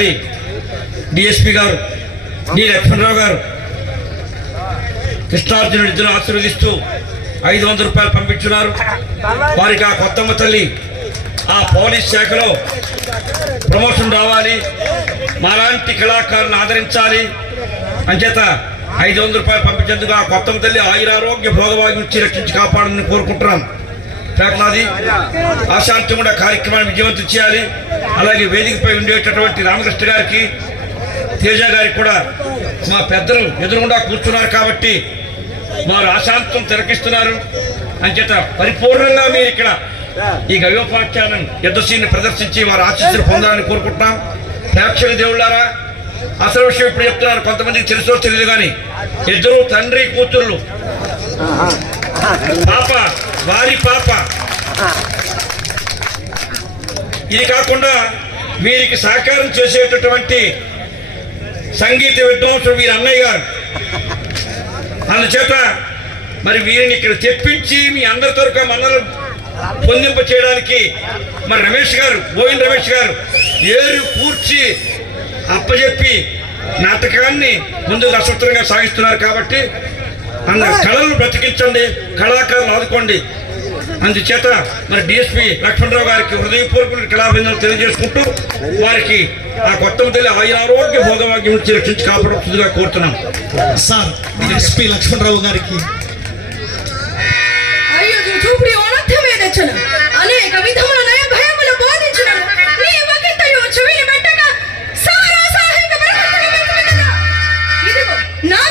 Tekkali DSP గారు D Lakshmanarao గారు కృష్ణార్జున నిధులు ఆశీర్వదిస్తూ ఐదు వందల రూపాయలు పంపించున్నారు. వారికి ఆ కొత్తమ్మ తల్లి ఆ పోలీస్ శాఖలో ప్రమోషన్ రావాలి. మాలాంటి కళాకారులను ఆదరించాలి. అంచేత ఐదు వందల రూపాయలు పంపించేందుకు ఆ కొత్తమ్మ తల్లి ఆయురారోగ్య భోగభాగ్యం నుంచి రక్షించి కాపాడని కోరుకుంటున్నాను నాది ఆశాంతం కూడా కార్యక్రమాన్ని విజయవంతం చేయాలి. అలాగే వేదికపై ఉండేటటువంటి రామకృష్ణ గారికి తేజ గారికి కూడా మా పెద్దలు ఎదురుగుండా కూర్చున్నారు కాబట్టి వారు ఆశాంతం తిరకిస్తున్నారు అంచేత పరిపూర్ణంగా మీరు ఇక్కడ ఈ గవ్యోపాఖ్యానం యుద్ధశీని ప్రదర్శించి వారు ఆశీస్సులు పొందాలని కోరుకుంటున్నాం. ప్రేక్షక దేవుళ్ళారా అసలు విషయం ఇప్పుడు చెప్తున్నారు. కొంతమందికి తెలుసో తెలియదు కానీ ఇద్దరు తండ్రి కూతుర్లు. పాప వారి పాప. ఇది కాకుండా వీరికి సహకారం చేసేటటువంటి సంగీత విద్వాంసుడు వీరి అన్నయ్య గారు. అందుచేత మరి వీరిని ఇక్కడ తెప్పించి మీ అందరి తరఫున మనల్ని పొందింప చేయడానికి మరి రమేష్ గారు బోయిన్ రమేష్ గారు ఏరు కూర్చి అప్పచెప్పి నాటకాన్ని ముందుకు అసూత్రంగా సాగిస్తున్నారు కాబట్టి అన్న కళలను బ్రతికించండి కళాకారులు ఆదుకోండి. అందుచేత మరి డిఎస్పి లక్ష్మణరావు గారికి హృదయపూర్వక కళాభిందనలు తెలియజేసుకుంటూ వారికి ఆ కొత్త తల్లి ఆయురారోగ్య భోగవాగ్యం నుంచి రక్షించి కాపాడుతుందిగా కోరుతున్నాం. సార్ ఎస్పి లక్ష్మణరావు గారికి అనేక భయములు చెవిని పెట్టక సారా సాహిక ఇదిగో నా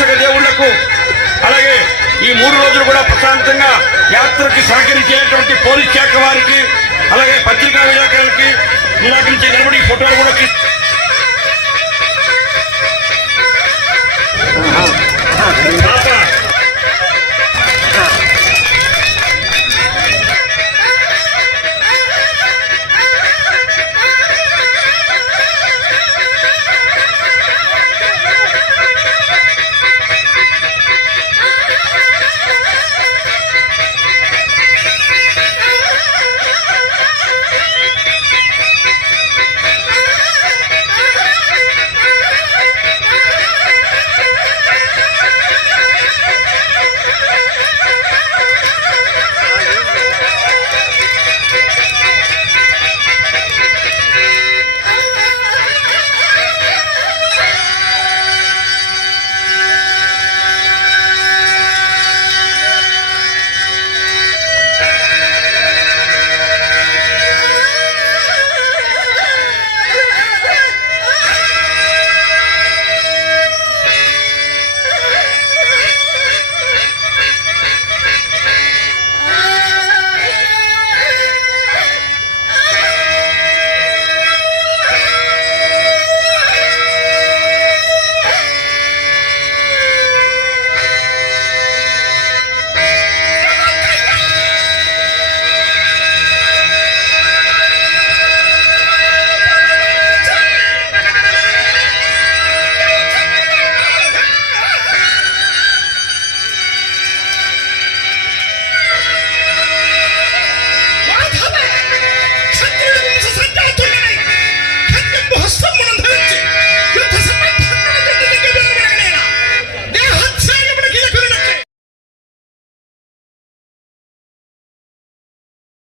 రక్షక దేవుళ్ళకు అలాగే ఈ మూడు రోజులు కూడా ప్రశాంతంగా యాత్రకి సహకరించేటువంటి పోలీస్ శాఖ వారికి అలాగే పత్రికా విలేకరులకి ఇందాక నుంచి నిలబడి ఫోటో